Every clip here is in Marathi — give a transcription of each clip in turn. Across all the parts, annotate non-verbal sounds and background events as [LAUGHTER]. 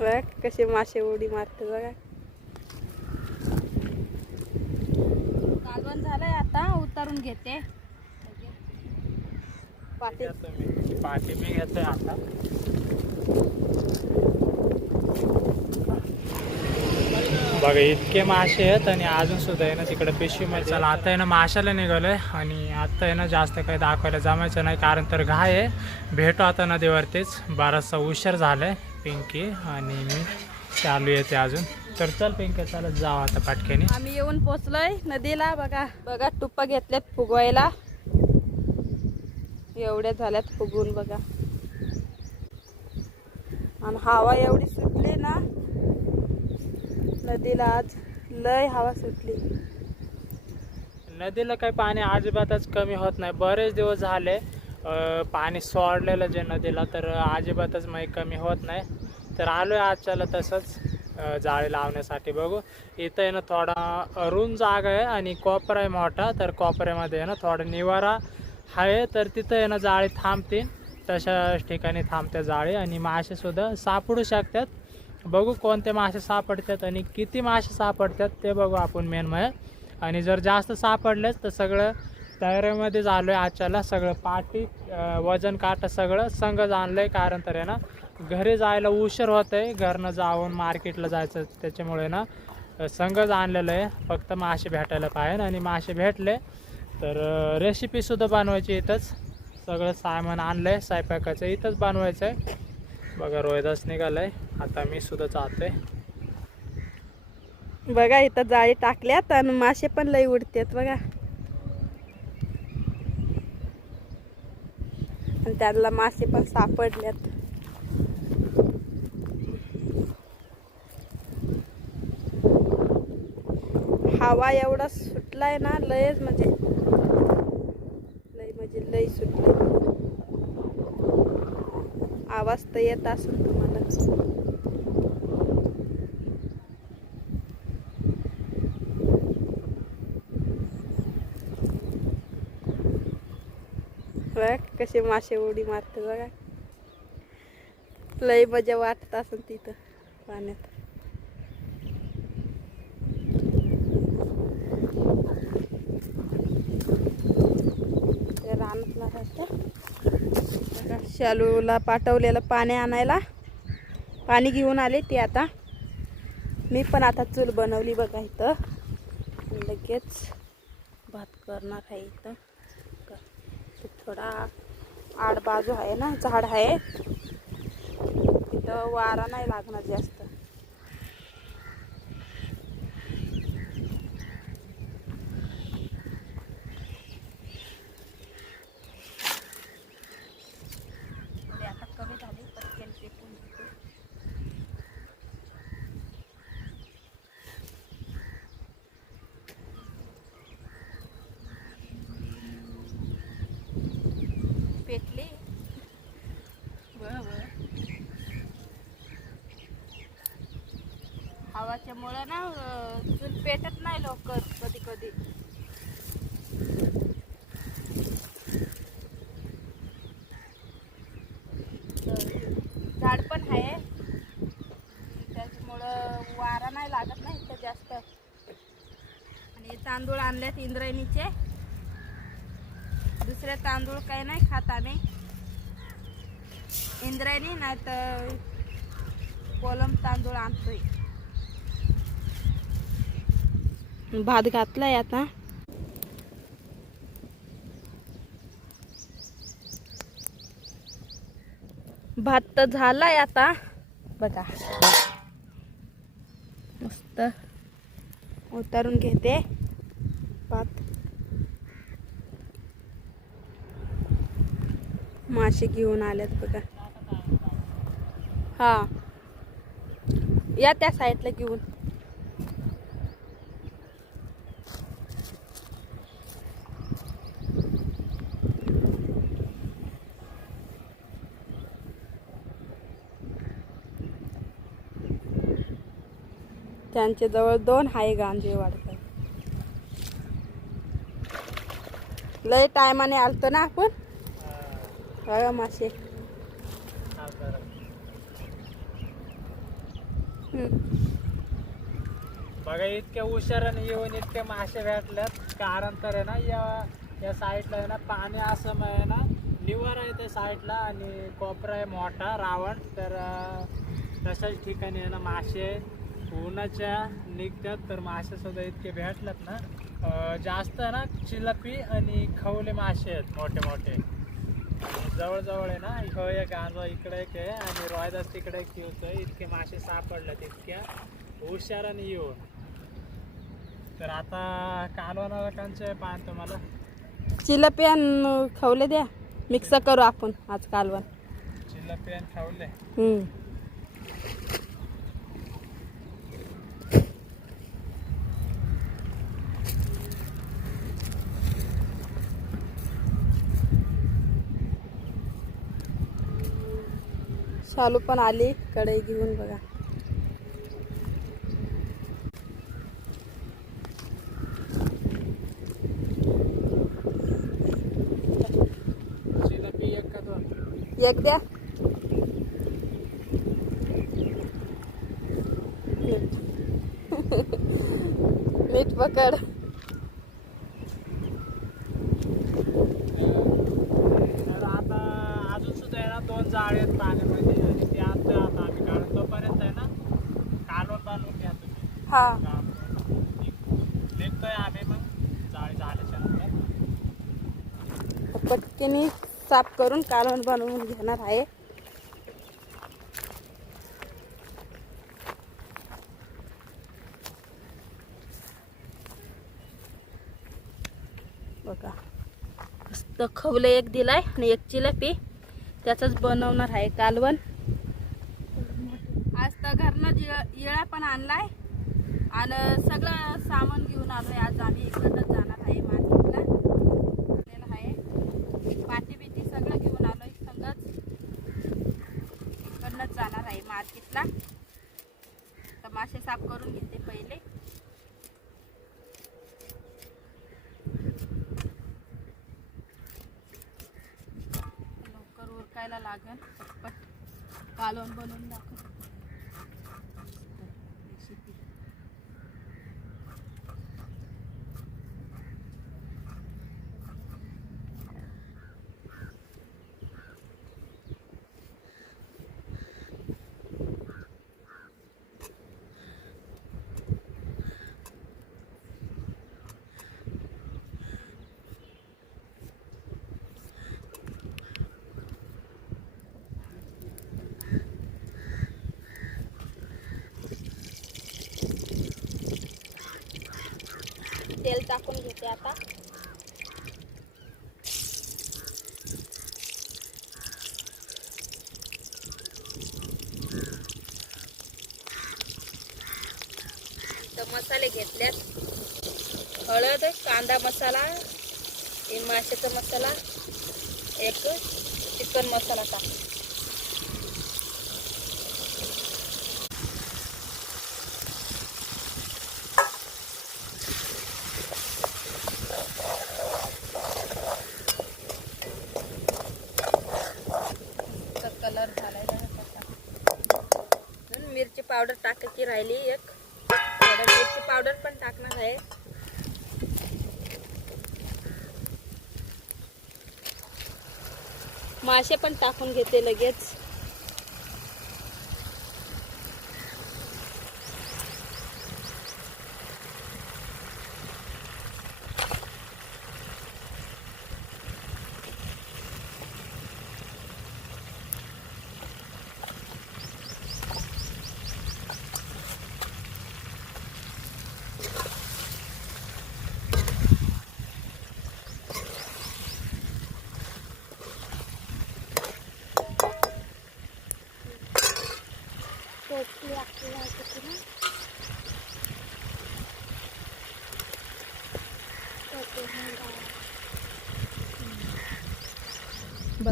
बघा कसे मासे उडी मारते बघा. कालवण झालंय आता उतारून घेते. पाठी. पाठी मी घेतोय आता. बघा इतके मासे आहेत आणि अजून सुद्धा आहे ना तिकडे पिशवी मध्ये चला आता आहे ना माशाला निघालोय आणि आता आहे ना जास्त काही दाखवायला जमायचं नाही कारण तर घाय आहे. भेटू आता नदीवरतीच. बराचसा उशीर झालाय. पिंकी आणि मी चालू येते अजून. तर चल पिंकी चालत जाऊ आता पाटक्याने. आम्ही येऊन पोचलोय नदीला. बघा बघा टुप्पा घेतल्यात फुगवायला. एवढ्या झाल्यात फुगून बघा. आणि हवा एवढी सुटली ना नदीला आज लय हवा सुटली. नदीला काही पाणी अजिबातच कमी होत नाही. बरेच दिवस झाले पाणी सोडलेलं जे नदीला तर अजिबातच मग कमी होत नाही. तर आलो आहे आजच्याला तसंच जाळी लावण्यासाठी. बघू इथं आहे ना थोडा रून जागा आहे आणि कोपरा आहे मोठा. तर कोपऱ्यामध्ये आहे ना थोडा निवारा आहे. तर तिथं आहे ना जाळी थांबते तशा ठिकाणी थांबते जाळी आणि मासेसुद्धा सापडू शकतात. बघू कोणते मासे सापडतात आणि किती मासे सापडतात ते बघू आपण मेन म्हणजे आणि जर जास्त सापडलेच तर सगळं तयारीमध्ये झालो आहे आजच्याला सगळं. पाटी वजन काटा सगळं संगच आणलं आहे कारण तर आहे ना घरी जायला उशीर होत आहे घरनं जाऊन मार्केटला जायचं त्याच्यामुळे ना संगच आणलेलं आहे. फक्त मासे भेटायला पाहिजे आणि मासे भेटले तर रेसिपीसुद्धा बनवायची इथंच. सगळं सामान आणलं आहे स्वयंपाकाचं इथंच बनवायचं आहे बघा रोहिदास निघालं आहे आता मी सुद्धा जाते बघा इथं जाळी टाकल्यात आणि मासे पण लई उडतात बघा. आणि त्याला मासे पण सापडल्यात. हवा एवढा सुटलाय ना लयच म्हणजे लय म्हणजे लय सुटले आवाज तर येत असेल तुम्हाला बघा कसे मासे उडी मारते बघा. लय मजा वाटत असेल तिथं पाण्यात. रानातला रस्ता. शालूला पाठवलेलं पाणी आणायला. पाणी घेऊन आले ते आता. मी पण आता चूल बनवली बघा इथं. लगेच भात करणार आहे इथं. थोडा आड बाजू आहे ना झाड आहे. तिथं वारा नाही लागणार जास्त थोडी आता कमी झाली पटकन पेटून घेते. पेटली बरोबर त्याच्यामुळं ना चूल पेटत नाही लवकर कधी कधी झाड पण आहे. त्याच्यामुळं वारा नाही लागत नाही इथं जास्त. आणि तांदूळ आणलेत इंद्रायणीचे. दुसरे तांदूळ काही नाही खात आम्ही. इंद्रायणी नाही तर कोलम तांदूळ आणतोय. भात घातलाय आता. भात तर झालाय आता. बघा. मस्त उतारून घेते भात. मासे घेऊन आल्यात बघा. हा. या त्या साईडला घेऊन. त्यांच्या जवळ दोन हाय गांजे वाढतात. लय टायमाने आलतो ना आपण? बघा मासे. बघा इतक्या हुशाराने येऊन इतके मासे भेटल्यात. कारण तर आहे ना या या साईडला आहे ना पाणी असं आहे ना निवार आहे त्या साईडला आणि कोपरा आहे मोठा रावण. तर तशाच ठिकाणी आहे ना मासे. उन्हाच्या निघतात तर मासे सुद्धा इतके भेटल्यात ना. जास्त ना चिलपी आणि खवले मासे आहेत मोठे मोठे. जवळजवळ आहे ना इकडं एक गांजा इकडे एक आहे आणि रोयदास तिकडे एक होतं इतके मासे सापडलेत इतक्या हुशाराने येऊन. तर आता कालवणाला कांचे पाहतो तुम्हाला. चिलपी आणि खवले द्या. मिक्स करू आपण आज कालवण. चिल्लपी आणि खावले. शालू पण आली. कढई घेऊन बघा. एक एक द्या मीठ [LAUGHS] पकड तर आता अजून सुद्धा आहे ना दोन जाळे आहेत पाण्यामध्ये आणि ते आता आता आम्ही काढून तोपर्यंत आहे ना कालवण बांधून घ्या तुम्ही हा काम निघतोय आम्ही मग जाळी झाल्याच्यानंतर पटकेने साफ करून कालवण बनवून घेणार आहे. बघा मस्त खवलं एक दिलाय आणि एक चिलपी त्याचंच बनवणार आहे कालवण. आज तर घरनं जिळ- येळा पण आणलाय. आणि सगळं सामान घेऊन आलोय आज आम्ही इकडनं जाणार आहे मार्केटला आलेलं आहे पाटी बिटी सगळं घेऊन आलोय संगच इकडनंच जाणार आहे मार्केटला. तर मासे साफ करून घेते पहिले. लवकर उरकायला लागेल पटपट कालवून बनवून दाखव टाकून घेते आता. तर मसाले घेतल्यात. हळद कांदा मसाला माशाचा मसाला एक चिकन मसाला टाक तर कलर झालाय बघा कसा. अजून मिरची पावडर टाकायची राहिली एक. मिरची पावडर पण टाकणार आहे. मासे पण टाकून घेते लगेच.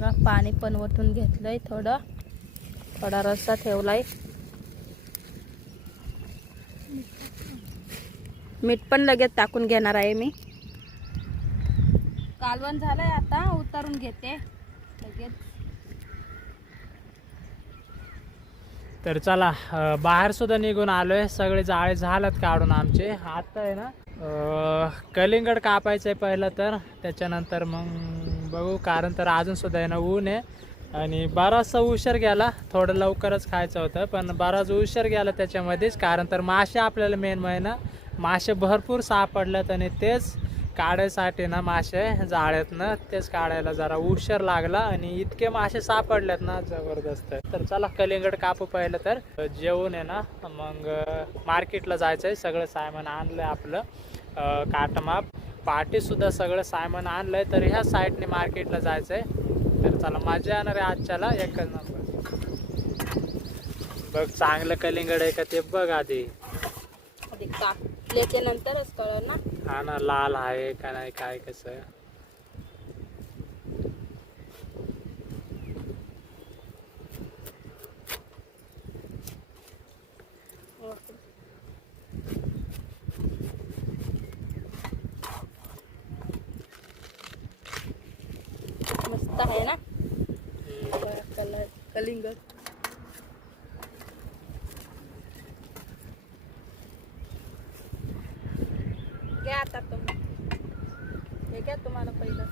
बघा पाणी पण वतून घेतलंय थोडं. थोडा रस्सा ठेवलाय. मीठ पण लगेच टाकून घेणार आहे मी. कालवण झालंय आता उतारून घेते. लगेच. तर चला बाहेर सुद्धा निघून आलोय. सगळे जाळे झालत काढून आमचे. आता आहे ना कलिंगड कापायचं आहे पहिलं तर. त्याच्यानंतर मग बघू कारण तर अजून सुद्धा आहे ना ऊन आहे. आणि बराचसा उशीर गेला थोडं लवकरच खायचं होतं पण बराच उशीर गेला त्याच्यामध्येच कारण तर मासे आपल्याला मेन महिना म्हणजे मासे भरपूर सापडल्यात आणि तेच काढायसाठी ना मासे जाळ्यातनं तेच काढायला जरा उशीर लागला आणि इतके मासे सापडलेत ना जबरदस्त. तर चला कलिंगड कापू पाहिलं तर. जेवून आहे ना मग मार्केटला जायचं आहे सगळं सामान आणलं आपलं काटमाप. पाटीसुद्धा सगळं सामान आणलं आहे तर ह्या साईडने मार्केटला जायचं आहे तर चला मजा येणार आहे आजच्याला एकच नंबर बघ चांगलं कलिंगड आहे का ते बघ आधी कापल्याच्या नंतरच कळलं ना. हा ना लाल आहे का नाही काय कसं? मस्त आहे ना कलर कलिंगड घ्या आता तुम्ही हे घ्या तुम्हाला पहिलं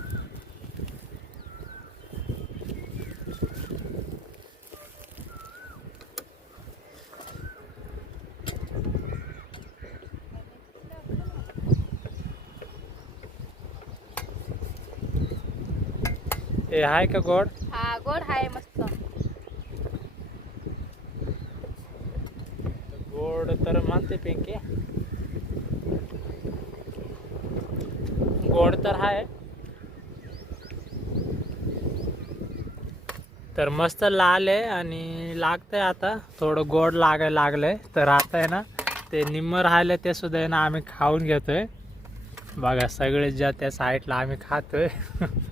हे आहे का गोड? हा गोड आहे मस्त. गोड तर म्हणते पिंकी. गोड तर आहे तर मस्त लाल आहे आणि लागतंय आता. थोडं गोड लागायला लागलंय. तर आता आहे ना ते निम्म राहिले ते सुद्धा आहे ना आम्ही खाऊन घेतोय. बघा सगळे ज्या त्या साईडला आम्ही खातोय. [LAUGHS]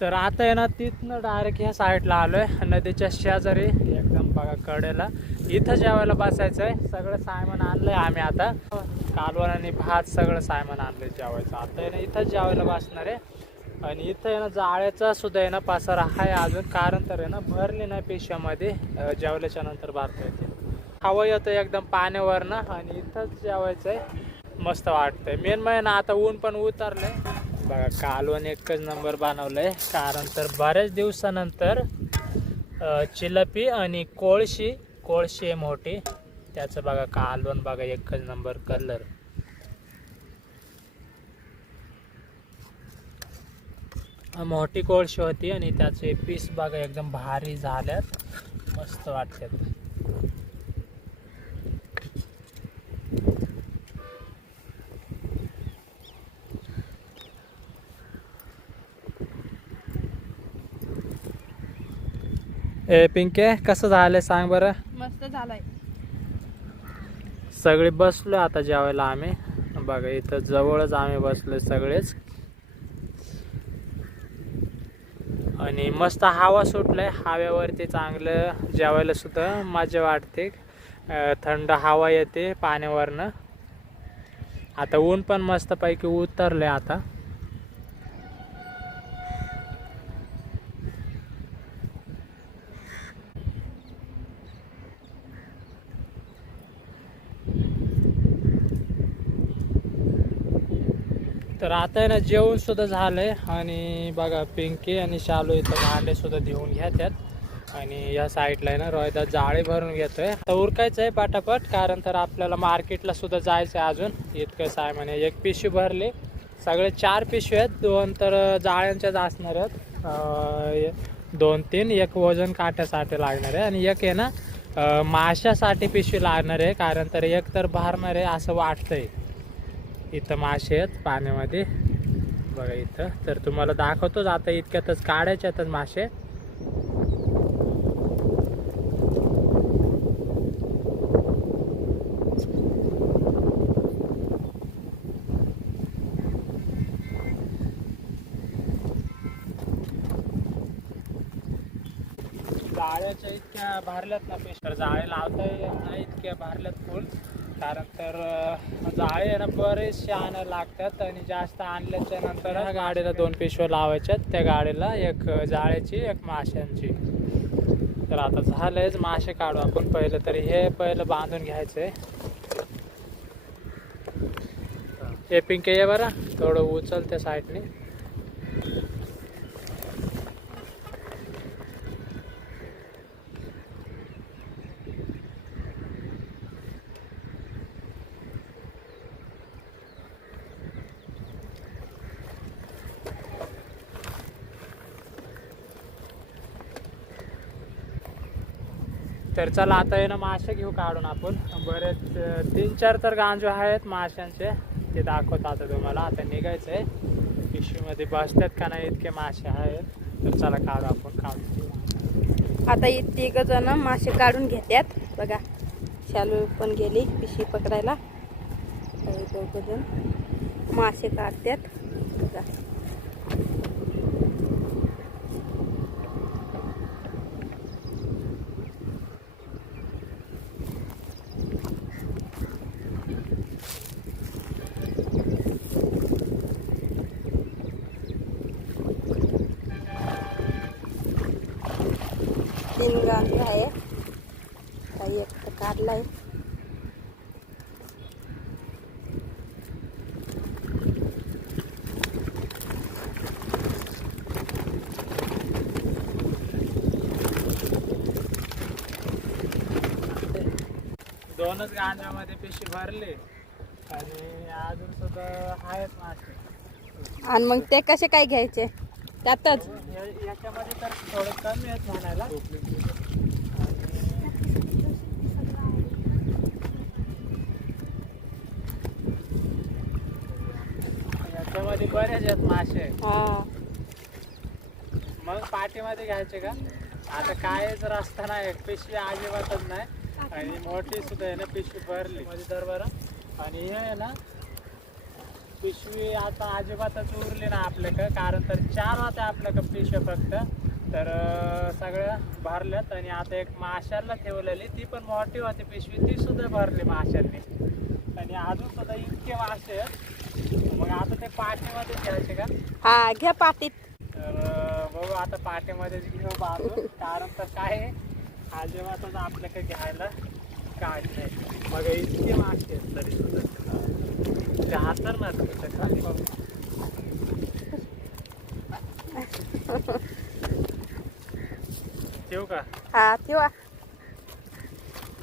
तर आता आहे ना तिथनं डायरेक्ट ह्या साईडला आलोय. नदीच्या शेजारी एकदम बघा कडेला. इथं जेवायला बसायचं आहे सगळं सामान आणलंय आम्ही आता. कालवण आणि भात सगळं सामान आणलंय जेवायचं. आता आहे ना इथंच जेवायला बसणार आहे. आणि इथं आहे ना जाळ्याचा सुद्धा आहे ना पासारा आहे अजून. कारण तर आहे ना भरली नाही पेशामध्ये. जेवल्याच्या नंतर भरता येते. हवा येतं एकदम पाण्यावरनं. आणि इथंच जेवायचं आहे मस्त वाटतंय. मेन म्हणजे ना आता ऊन पण उतरलंय. बघा कालवण एकच नंबर बनवलं आहे कारण तर बऱ्याच दिवसानंतर चिलपी आणि कोळशी कोळशी आहे मोठी. त्याचं बघा कालवण बघा एकच नंबर कलर मोठी कोळशी होती आणि त्याचे पीस बघा एकदम भारी झाल्यात. मस्त वाटतात. ए पिंके कसं झालंय सांग बरं? मस्त झालाय. सगळे बसलो आता जेवायला आम्ही. बघा इथं जवळच आम्ही बसलो सगळेच. आणि मस्त हवा सुटलाय. हव्यावरती चांगलं जेवायला सुद्धा मजा वाटते. थंड हवा येते पाण्यावरनं. आता ऊन पण मस्तपैकी उतरलंय आता. तर आता आहे ना जेवण सुद्धा झालंय. आणि बघा पिंकी आणि शालू इथं भांडे सुद्धा देऊन घ्या त्यात आणि या साईडला आहे ना रोहिदास जाळे भरून घेतोय. आता उरकायचं आहे पटापट कारण तर आपल्याला मार्केटला सुद्धा जायचं आहे अजून. इतकं साय म्हणे एक पिशवी भरली. सगळे चार पिशवी आहेत. दोन तर जाळ्यांच्याच असणार आहेत. दोन तीन एक वजन काट्यासाठी लागणार आहे. आणि एक आहे ना माशासाठी पिशवी लागणार आहे कारण तर एक तर भरणार आहे असं वाटतंय. इथं मासे आहेत पाण्यामध्ये. बघा इथं. तर तुम्हाला दाखवतोच आता इतक्यातच काढायचे आहेत मासे. जाळ्याच्या इतक्या भारल्यात ना पेशर जाळे लावता येत नाही इतक्या भारल्यात फुल. कारण तर जाळे आहे ना बरेचसे आणायला लागतात आणि जास्त आणल्याच्या नंतर गाडीला दोन पिशव्या लावायच्यात त्या गाडीला एक जाळ्याची एक माशांची. तर आता झालंयच मासे काढू आपण पहिलं तरी हे पहिलं बांधून घ्यायचंय. हे पिंके ये बरं. थोडं उचल त्या साईडने. तर चला आता आहे ना मासे घेऊ काढून आपण. बरेच तीन चार तर गांजो आहेत माशांचे. ते दाखवत आता तुम्हाला. आता निघायचंय. पिशवीमध्ये बसतात का नाही इतके मासे आहेत. तर चला काढू आपण काढू आता तिघ जण मासे काढून घेतात बघा शालू पण गेली पिशी पकडायला. हे दोघ जण मासे काढतात बघा तीन गांधी आहे काही एक तर काढलाय दोनच गांजामध्ये पिशवी भरली. आणि अजून सुद्धा आहेत मासे. आणि मग ते कसे काय घ्यायचे? त्यातच. या- याच्यामध्ये तर थोडं कमी आहेत म्हणायला. आणि याच्यामध्ये बरेच आहेत मासे. हा. मग पाठीमध्ये घ्यायचे का? आता कायच रस्ता नाही एक पिशवी अजिबातच नाही. आणि मोठी सुद्धा आहे ना पिशवी भरली. मध्ये तर बरं आणि हे आहे ना पिशवी आता अजिबातच उरली ना आपल्याकडं कारण तर चार होत्या आपल्याकडं पिशव्या फक्त. तर सगळ्या भरल्यात आणि आता एक माशाला ठेवलेली ती पण मोठी होती पिशवी ती सुद्धा भरली माशांनी आणि अजून सुद्धा इतके मासे आहेत. मग आता ते पाठीमध्ये घ्यायचे का? हा घ्या पाटीत तर बघू आता पाठीमध्येच घेऊ बाजू कारण तर काय आहे, अजिबातच आपल्याकडे घ्यायला काय नाही मग इतके आहेत तरी सुद्धा. ते हातर ना तुमच्या खाली. बघू. ठेवू का? हा ठेवा.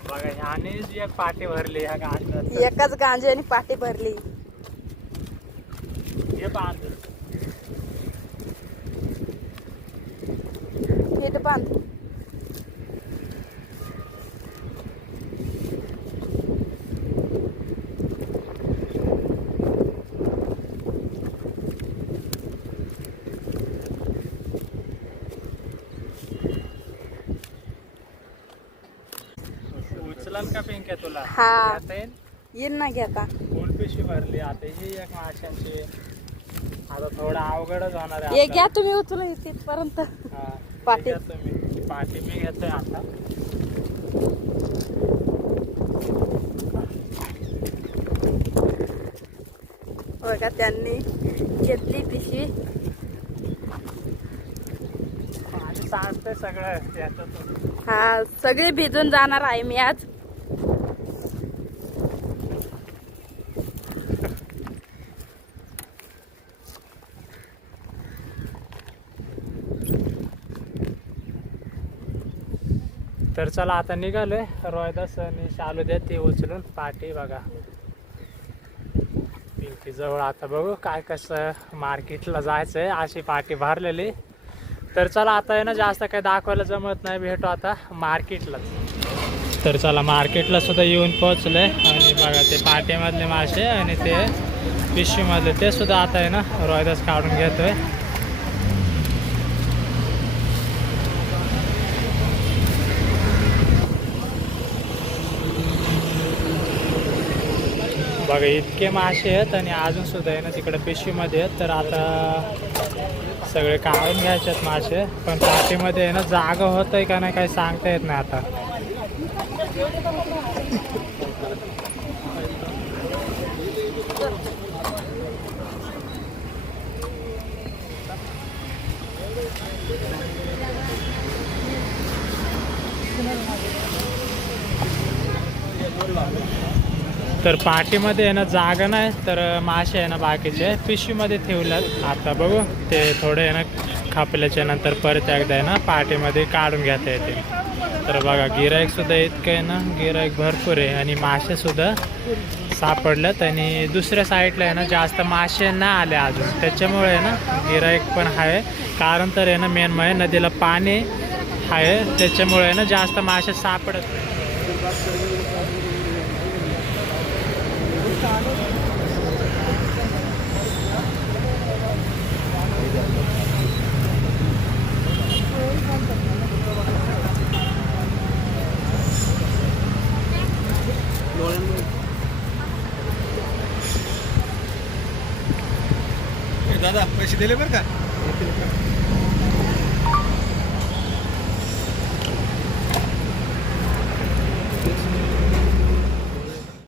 बघा ह्याने जी एक पाठी भरली ह्या गांजात एकच गांजे आणि पाटी भरली. हे बांध. पीठ बांध उचलन का तुला? हा. घेता येईल ना घेता फुल पिशवी भरली. आता ही एक माशांची. आता थोडं अवघडच होणार आहे हे आपल्याला. घ्या तुम्ही उचलून तिथपर्यंत हा, पाटी. ते घेतो मी. पाटी मी घेतोय आता. बघा त्यांनी घेतली पिशवी. पाणी सांगतंय सगळं. याच्यातून हा सगळी भिजून जाणार आहे मी आज. तर चला आता निघालोय. रोहिदास आणि शालू द्या ते उचलून पाठी बघा. पिंकी जवळ आता बघू काय कसं मार्केटला जायचंय. अशी पाठी भरलेली. तर चला आता आहे ना जास्त काही दाखवायला जमत नाही. भेटू आता मार्केटलाच तर चला मार्केटला सुद्धा येऊन पोहोचलोय. आणि बघा ते पाट्यामधले मासे आणि ते पिशवीमधले ते सुद्धा आता आहे ना रोहिदास काढून घेतोय. बघा इतके मासे आहेत आणि अजून सुद्धा आहे ना तिकडे पेशीमध्ये आहेत. तर आता सगळे काढून घ्यायचे आहेत मासे. पण पाठीमध्ये आहे ना जागा होत आहे का नाही काही सांगता येत नाही आता. तर पाठीमध्ये आहे ना जागा नाही तर मासे आहे ना बाकीचे पिशवीमध्ये ठेवल्यात. आता बघू ते थोडे आहे ना खापल्याच्या नंतर परत एकदा आहे ना पाठीमध्ये काढून घेता येते. तर बघा गिराईकसुद्धा इतकं आहे ना गिराईक भरपूर आहे. आणि मासेसुद्धा सापडल्यात. आणि दुसऱ्या साईडला आहे ना जास्त मासे नाही आले अजून. त्याच्यामुळे आहे ना गिराईक पण आहे. कारण तर आहे ना मेन म्हणजे नदीला पाणी आहे. त्याच्यामुळे आहे ना जास्त मासे सापडत दादा पैसे दिले बरं का